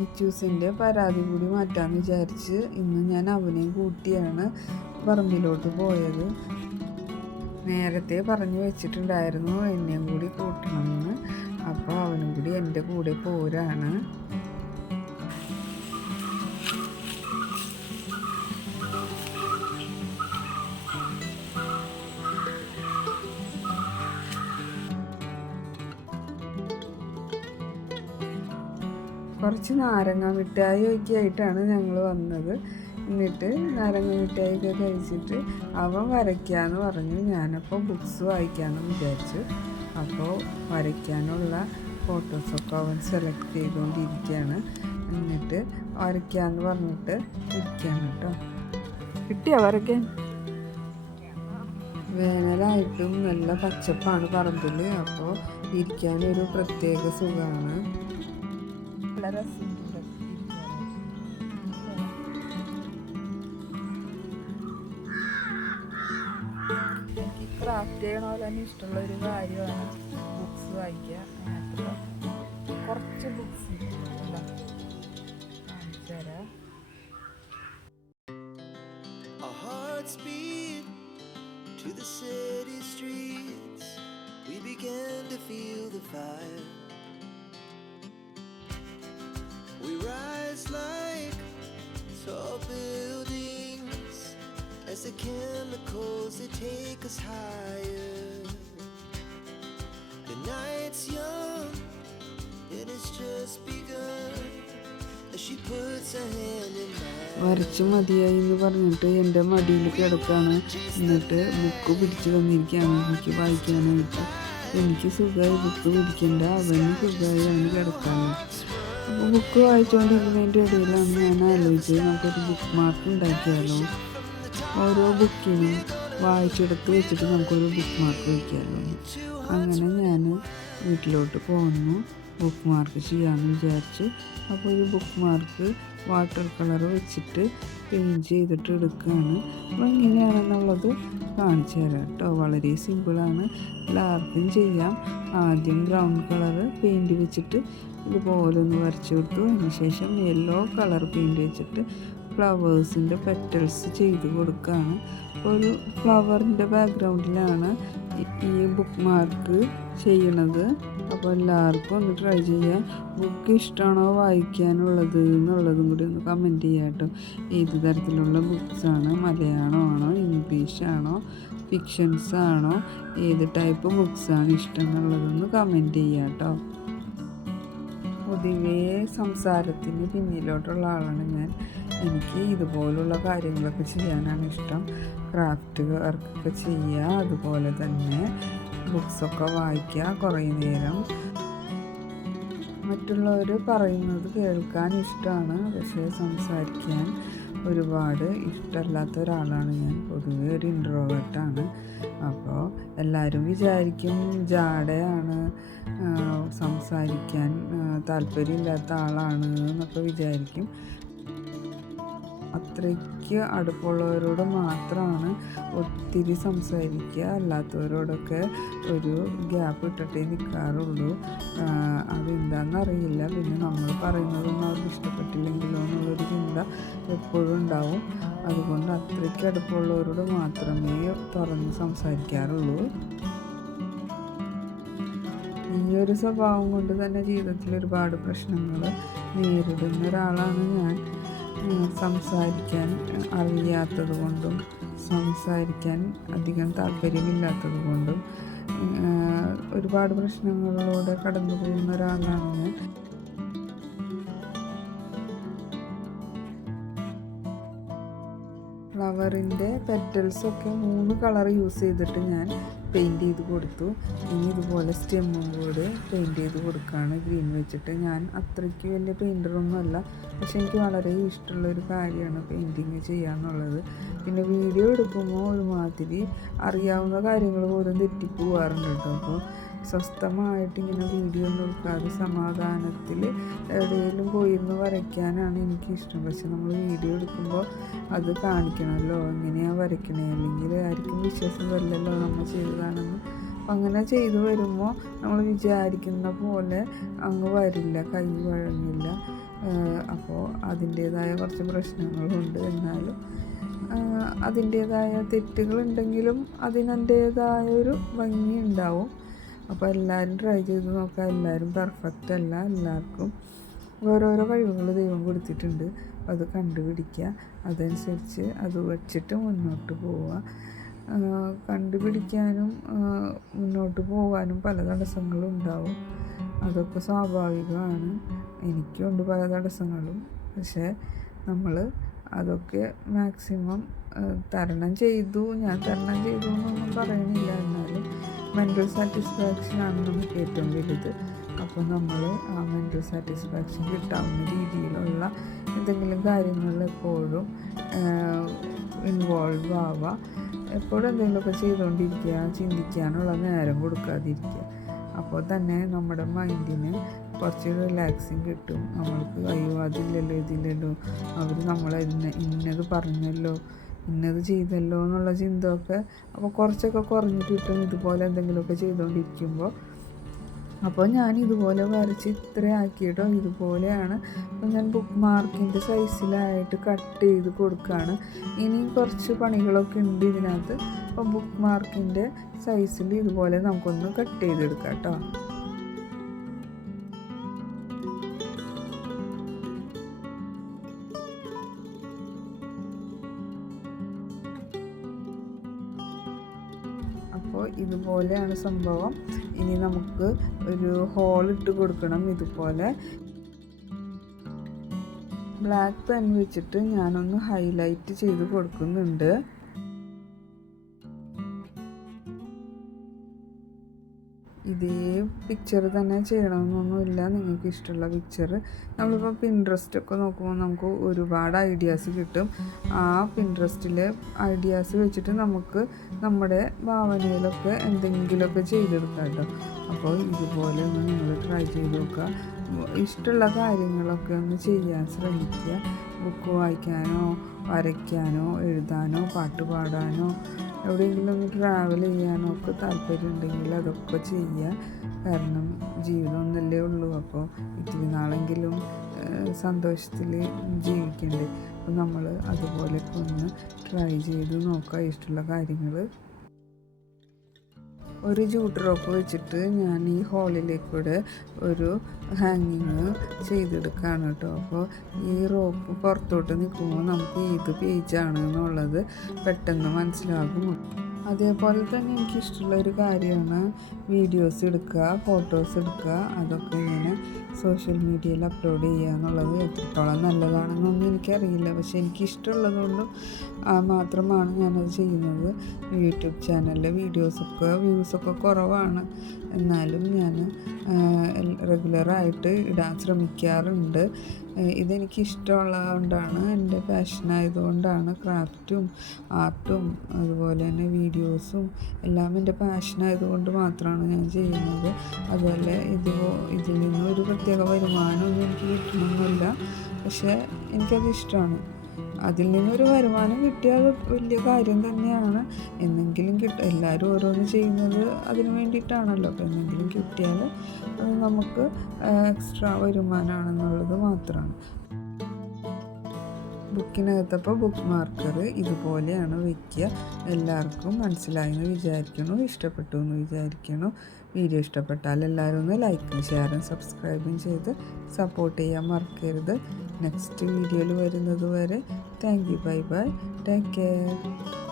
ഇച്ചൂസിന്റെ പരാതി കൂടി മാറ്റാമെന്ന് വിചാരിച്ച് ഇന്ന് ഞാൻ അവനെ കൂട്ടിയാണ് പറമ്പിലോട്ട് പോയത്. നേരത്തെ പറഞ്ഞു വെച്ചിട്ടുണ്ടായിരുന്നു എന്നെയും കൂടി കൂട്ടണമെന്ന്. അപ്പോൾ അവനും കൂടി എന്റെ കൂടെ പോരാണ്. കുറച്ച് നാരങ്ങ മിഠായി ഒക്കെ ആയിട്ടാണ് ഞങ്ങൾ വന്നത്. എന്നിട്ട് നാരങ്ങ മിഠായിയൊക്കെ കഴിച്ചിട്ട് അവൻ വരയ്ക്കാന്ന് പറഞ്ഞു. ഞാനപ്പോൾ ബുക്സ് വായിക്കാമെന്ന് വിചാരിച്ചു. അപ്പോൾ വരയ്ക്കാനുള്ള ഫോട്ടോസൊക്കെ അവൻ സെലക്ട് ചെയ്തുകൊണ്ടിരിക്കുകയാണ്. എന്നിട്ട് വരയ്ക്കാന്ന് പറഞ്ഞിട്ട് ഇരിക്കുകയാണ് കേട്ടോ. കിട്ടിയോ വരയ്ക്കാൻ? വേനലായിട്ടും നല്ല പച്ചപ്പാണ് പറമ്പിൽ അപ്പോൾ ഇരിക്കാനൊരു പ്രത്യേക സുഖമാണ്. നല്ല സിമ്പിൾ എനിക്ക് ക്രാഫ്റ്റ് ചെയ്യണ പോലെ തന്നെ ഇഷ്ടമുള്ള ഒരു കാര്യമാണ് ബുക്സ് വായിക്കുക അത്ര കുറച്ച് ബുക്സ് കാണിച്ചു തരാം Our to the city streets. We began to feel the fire. Rise like tall buildings as the chemicals they take us higher. The night's young and it's just begun. വരച്ച് മതിയായി എന്ന് പറഞ്ഞിട്ട് എന്റെ മടിയിൽ കിടക്കാണ് എന്നിട്ട് ബുക്ക് പിടിച്ച് തന്നിരിക്കുകയാണ് എനിക്ക് വായിക്കാനായിട്ട് എനിക്ക് സുഖമായി ബുക്ക് പിടിക്കണ്ട അവന് സുഖമായി അവന് അപ്പോൾ ബുക്ക് വായിച്ചുകൊണ്ടിരുന്നതിന്റെ ഇടയിലാണ് ഞാൻ ആലോചിച്ചത് നമുക്കൊരു ബുക്ക് മാർക്ക് ഉണ്ടാക്കിയാലോ? ഓരോ ബുക്കിനും വായിച്ചെടുത്ത് വെച്ചിട്ട് നമുക്കൊരു ബുക്ക് മാർക്ക് വയ്ക്കാമല്ലോ അങ്ങനെ ഞാൻ വീട്ടിലോട്ട് പോകുന്നു ബുക്ക് മാർക്ക് ചെയ്യാമെന്ന് വിചാരിച്ച് അപ്പോൾ ഒരു ബുക്ക് മാർക്ക് വാട്ടർ കളർ വെച്ചിട്ട് പെയിന്റ് ചെയ്തിട്ട് എടുക്കുകയാണ് അപ്പോൾ എങ്ങനെയാണെന്നുള്ളത് കാണിച്ചു തരാം കേട്ടോ. വളരെ സിമ്പിളാണ് എല്ലാവർക്കും ചെയ്യാം. ആദ്യം ബ്രൗൺ കളർ പെയിന്റ് വെച്ചിട്ട് ഇതുപോലെ ഒന്ന് വരച്ചു കൊടുത്തു. അതിനുശേഷം യെല്ലോ കളർ പെയിന്റ് വെച്ചിട്ട് ഫ്ലവേഴ്സിന്റെ പെറ്റൽസ് ചെയ്ത് കൊടുക്കുകയാണ്. ഒരു ഫ്ലവറിന്റെ ബാക്ക്ഗ്രൗണ്ടിലാണ് ഈ- ബുക്ക് മാർക്ക് ചെയ്യണത്. അപ്പോൾ എല്ലാവർക്കും ഒന്ന് ട്രൈ ചെയ്യാം ബുക്ക് ഇഷ്ടമാണോ വായിക്കാനുള്ളത് എന്നുള്ളതും കൂടി ഒന്ന് കമന്റ് ചെയ്യാം കേട്ടോ. ഏത് തരത്തിലുള്ള ബുക്സാണ് മലയാളമാണോ ഇംഗ്ലീഷാണോ ഫിക്ഷൻസ് ആണോ? ഏത് ടൈപ്പ് ബുക്സാണ് ഇഷ്ടം എന്നുള്ളതൊന്ന് കമന്റ് ചെയ്യാം കേട്ടോ. പൊതുവേ സംസാരത്തിന് പിന്നിലോട്ടുള്ള ആളാണ് ഞാൻ. എനിക്ക് ഇതുപോലുള്ള കാര്യങ്ങളൊക്കെ ചെയ്യാനാണ് ഇഷ്ടം. ക്രാഫ്റ്റ് വർക്കൊക്കെ ചെയ്യുക അതുപോലെ തന്നെ ബുക്സൊക്കെ വായിക്കുക കുറേ നേരം. മറ്റുള്ളവർ പറയുന്നത് കേൾക്കാൻ ഇഷ്ടമാണ് പക്ഷേ സംസാരിക്കാൻ ഒരുപാട് ഇഷ്ടമല്ലാത്ത ഒരാളാണ് ഞാൻ. പൊതുവെ ഒരു ഇൻട്രോവേർട്ടാണ് അപ്പോൾ എല്ലാവരും വിചാരിക്കും ജാടയാണ് സംസാരിക്കാൻ താല്പര്യമില്ലാത്ത ആളാണ് എന്നൊക്കെ വിചാരിക്കും. അത്രയ്ക്ക് അടുപ്പുള്ളവരോട് മാത്രമാണ് ഒത്തിരി സംസാരിക്കുക. അല്ലാത്തവരോടൊക്കെ ഒരു ഗ്യാപ്പ് ഇട്ടിട്ടേ നിൽക്കാറുള്ളൂ. ആഹ് അതെന്താണെന്നറിയില്ല പിന്നെ നമ്മൾ പറയുന്നതൊന്നും അവർക്ക് ഇഷ്ടപ്പെട്ടില്ലെങ്കിലോ എന്നുള്ളൊരു ചിന്ത എപ്പോഴും ഉണ്ടാവും. അതുകൊണ്ട് അത്രയ്ക്ക് അടുപ്പമുള്ളവരോട് മാത്രമേ തുറന്ന് സംസാരിക്കാറുള്ളൂ. ഈ ഒരു സ്വഭാവം കൊണ്ട് തന്നെ ജീവിതത്തിൽ ഒരുപാട് പ്രശ്നങ്ങൾ നേരിടുന്ന ഒരാളാണ് ഞാൻ. സംസാരിക്കാൻ അറിയാത്തത് കൊണ്ടും സംസാരിക്കാൻ അധികം താല്പര്യമില്ലാത്തത് കൊണ്ടും ഒരുപാട് പ്രശ്നങ്ങളിലൂടെ കടന്നു പോകുന്ന ഒരാളാണ്. ഞാൻ ഫ്ലവറിന്റെ പെറ്റൽസൊക്കെ മൂന്ന് കളർ യൂസ് ചെയ്തിട്ട് ഞാൻ പെയിന്റ് ചെയ്ത് കൊടുത്തു. ഇനി ഇതുപോലെ സ്റ്റെമ്മും കൂടെ പെയിന്റ് ചെയ്ത് കൊടുക്കുകയാണ് ഗ്രീൻ വെച്ചിട്ട്. ഞാൻ അത്രയ്ക്ക് വലിയ പെയിന്ററൊന്നും അല്ല. പക്ഷെ എനിക്ക് വളരെ ഇഷ്ടമുള്ളൊരു കാര്യമാണ് പെയിന്റിങ് ചെയ്യാന്നുള്ളത് പിന്നെ വീഡിയോ എടുക്കുമ്പോൾ ഒരുമാതിരി അറിയാവുന്ന കാര്യങ്ങൾ പോലും തെറ്റിപ്പോവാറുണ്ട് കേട്ടോ. അപ്പോൾ സ്വസ്ഥമായിട്ട് ഇങ്ങനെ വീഡിയോ ഒന്നും എടുക്കാതെ സമാധാനത്തിൽ എവിടെയെങ്കിലും പോയിരുന്നു വരയ്ക്കാനാണ് എനിക്കിഷ്ടം. പക്ഷെ നമ്മൾ വീഡിയോ എടുക്കുമ്പോൾ അത് കാണിക്കണമല്ലോ എങ്ങനെയാണ് വരയ്ക്കണേ? അല്ലെങ്കിൽ ആർക്കും വിശ്വാസം വരില്ലല്ലോ നമ്മൾ ചെയ്തതാണെന്ന് അങ്ങനെ ചെയ്തു വരുമ്പോൾ നമ്മൾ വിചാരിക്കുന്ന പോലെ അങ്ങ് വരില്ല കൈ വഴങ്ങില്ല. അപ്പോൾ അതിന്റേതായ കുറച്ച് പ്രശ്നങ്ങളുണ്ട് എന്നാലും അതിന്റേതായ തെറ്റുകളുണ്ടെങ്കിലും അതിനതിന്റേതായ ഒരു ഭംഗി ഉണ്ടാവും അപ്പോൾ എല്ലാവരും ട്രൈ ചെയ്ത് നോക്കുക എല്ലാവരും പെർഫെക്റ്റ് അല്ല. എല്ലാവർക്കും ഓരോരോ കഴിവുകൾ ദൈവം കൊടുത്തിട്ടുണ്ട്. അത് കണ്ടുപിടിക്കുക. അതനുസരിച്ച് അത് വെച്ചിട്ട് മുന്നോട്ട് പോവുക. കണ്ടുപിടിക്കാനും മുന്നോട്ട് പോകാനും പല തടസ്സങ്ങളും ഉണ്ടാവും. അതൊക്കെ സ്വാഭാവികമാണ്. എനിക്കുണ്ട് പല തടസ്സങ്ങളും. പക്ഷേ നമ്മൾ അതൊക്കെ മാക്സിമം തരണം ചെയ്തു. ഞാൻ തരണം ചെയ്തു എന്നൊന്നും പറയണില്ല. എന്നാലും മെന്റൽ സാറ്റിസ്ഫാക്ഷനാണ് നമുക്ക് ഏറ്റവും വലുത്. അപ്പോൾ നമ്മൾ ആ മെന്റൽ സാറ്റിസ്ഫാക്ഷൻ കിട്ടാവുന്ന രീതിയിലുള്ള എന്തെങ്കിലും കാര്യങ്ങൾ എപ്പോഴും ഇൻവോൾവ് ആവുക. എപ്പോഴും എന്തെങ്കിലുമൊക്കെ ചെയ്തുകൊണ്ടിരിക്കുക ചിന്തിക്കാനുള്ള നേരം കൊടുക്കാതിരിക്കുക. അപ്പോൾ തന്നെ നമ്മുടെ മൈൻഡിന് കുറച്ച് റിലാക്സിങ് കിട്ടും. നമ്മൾക്ക് അയ്യോ അതില്ലല്ലോ ഇതില്ലല്ലോ. അവർ നമ്മളെ ഇന്ന ഇന്നത് പറഞ്ഞല്ലോ. ഇന്നത് ചെയ്തല്ലോ എന്നുള്ള ചിന്തയൊക്കെ അപ്പോൾ കുറച്ചൊക്കെ കുറഞ്ഞിട്ട് കിട്ടും ഇതുപോലെ എന്തെങ്കിലുമൊക്കെ ചെയ്തുകൊണ്ടിരിക്കുമ്പോൾ അപ്പോൾ ഞാൻ ഇതുപോലെ വരച്ച് ഇത്ര ആക്കിയിട്ടോ ഇതുപോലെയാണ്. അപ്പോൾ ഞാൻ ബുക്ക് മാർക്കിന്റെ സൈസിലായിട്ട് കട്ട് ചെയ്ത് കൊടുക്കുകയാണ്. ഇനിയും കുറച്ച് പണികളൊക്കെ ഉണ്ട് ഇതിനകത്ത്. അപ്പോൾ ബുക്ക് മാർക്കിന്റെ സൈസിൽ ഇതുപോലെ നമുക്കൊന്ന് കട്ട് ചെയ്തെടുക്കാം കേട്ടോ. അപ്പോൾ ഇതുപോലെയാണ് സംഭവം. ഇനി നമുക്ക് ഒരു ഹോൾ ഇട്ട് കൊടുക്കണം ഇതുപോലെ. ബ്ലാക്ക് പെൻ വെച്ചിട്ട് ഞാനൊന്ന് ഹൈലൈറ്റ് ചെയ്ത് കൊടുക്കുന്നുണ്ട്. ഇതേ പിക്ചർ തന്നെ ചെയ്യണമെന്നൊന്നുമില്ല. നിങ്ങൾക്ക് ഇഷ്ടമുള്ള പിക്ചർ നമ്മളിപ്പോൾ പിൻട്രസ്റ്റ് ഒക്കെ നോക്കുമ്പോൾ നമുക്ക് ഒരുപാട് ഐഡിയാസ് കിട്ടും. ആ പിൻട്രസ്റ്റിലെ ഐഡിയാസ് വെച്ചിട്ട് നമുക്ക് നമ്മുടെ ഭാവനയിലൊക്കെ എന്തെങ്കിലുമൊക്കെ ചെയ്തെടുക്കാം കേട്ടോ. അപ്പോൾ ഇതുപോലെ ഒന്ന് നിങ്ങൾ ട്രൈ ചെയ്ത് നോക്കുക. ഇഷ്ടമുള്ള കാര്യങ്ങളൊക്കെ ഒന്ന് ചെയ്യാൻ ശ്രമിക്കുക. ബുക്ക് വായിക്കാനോ വരയ്ക്കാനോ എഴുതാനോ പാട്ട് പാടാനോ എവിടെയെങ്കിലും ഒന്ന് ട്രാവൽ ചെയ്യാനോ ഒക്കെ ഉണ്ടെങ്കിൽ അതൊക്കെ ചെയ്യുക. കാരണം ജീവിതം ഒന്നല്ലേ ഉള്ളൂ. അപ്പോൾ ഇത്തിരി നാളെങ്കിലും സന്തോഷത്തിൽ ജീവിക്കണ്ടേ. അപ്പോൾ നമ്മൾ അതുപോലെയൊക്കെ ഒന്ന് ട്രൈ ചെയ്ത് നോക്കുക. ഇഷ്ടമുള്ള കാര്യങ്ങൾ ഒരു ജൂട്ട് റോപ്പ് വെച്ചിട്ട് ഞാൻ ഈ ഹോളിലേക്കൂടെ ഒരു ഹാങ്ങിങ് ചെയ്തെടുക്കുകയാണ് കേട്ടോ. അപ്പോൾ ഈ റോപ്പ് പുറത്തോട്ട് നിൽക്കുമ്പോൾ നമുക്ക് ഏത് പേജാണ് എന്നുള്ളത് പെട്ടെന്ന് മനസ്സിലാകും. അതേപോലെ തന്നെ എനിക്കിഷ്ടമുള്ള ഒരു കാര്യമാണ് വീഡിയോസ് എടുക്കുക ഫോട്ടോസ് എടുക്കുക അതൊക്കെ ഇങ്ങനെ സോഷ്യൽ മീഡിയയിൽ അപ്ലോഡ് ചെയ്യുക എന്നുള്ളത് എത്രത്തോളം നല്ലതാണെന്നൊന്നും എനിക്കറിയില്ല. പക്ഷേ എനിക്കിഷ്ടമുള്ളത് കൊണ്ടും മാത്രമാണ് ഞാനത് ചെയ്യുന്നത്. യൂട്യൂബ് ചാനലിലെ വീഡിയോസൊക്കെ വ്യൂസൊക്കെ കുറവാണ്. എന്നാലും ഞാൻ റെഗുലറായിട്ട് ഇടാൻ ശ്രമിക്കാറുണ്ട്. ഇതെനിക്ക് ഇഷ്ടമുള്ളത് എന്റെ പാഷനായതുകൊണ്ടാണ് ക്രാഫ്റ്റും ആർട്ടും അതുപോലെ തന്നെ വീഡിയോസും എല്ലാം എന്റെ പാഷനായതുകൊണ്ട് മാത്രമാണ് ഞാൻ ചെയ്യുന്നത്. അതുപോലെ ഇത് ഇതിൽ നിന്ന് ഒരു പ്രത്യേക വരുമാനമൊന്നും എനിക്ക് കിട്ടണമെന്നില്ല പക്ഷേ എനിക്കത് ഇഷ്ടമാണ് അതിൽ നിന്നൊരു വരുമാനം കിട്ടിയാൽ വലിയ കാര്യം തന്നെയാണ്. എന്നെങ്കിലും കിട്ട എല്ലാവരും ഓരോന്ന് ചെയ്യുന്നത് അതിന് വേണ്ടിയിട്ടാണല്ലോ. അപ്പോൾ എന്തെങ്കിലും കിട്ടിയാൽ അത് നമുക്ക് എക്സ്ട്രാ വരുമാനമാണെന്നുള്ളത് മാത്രമാണ്. ബുക്കിനകത്തപ്പോൾ ബുക്ക് മാർക്കർ ഇതുപോലെയാണ് വയ്ക്കുക എല്ലാവർക്കും മനസ്സിലായി എന്ന് വിചാരിക്കുന്നു ഇഷ്ടപ്പെട്ടു എന്ന് വിചാരിക്കുന്നു. വീഡിയോ ഇഷ്ടപ്പെട്ടാൽ എല്ലാവരും ഒന്ന് ലൈക്കും ഷെയറും സബ്സ്ക്രൈബും ചെയ്ത് സപ്പോർട്ട് ചെയ്യാൻ മറക്കരുത്. നെക്സ്റ്റ് വീഡിയോയിൽ വരുന്നത് വരെ Thank you. Bye bye. Take care.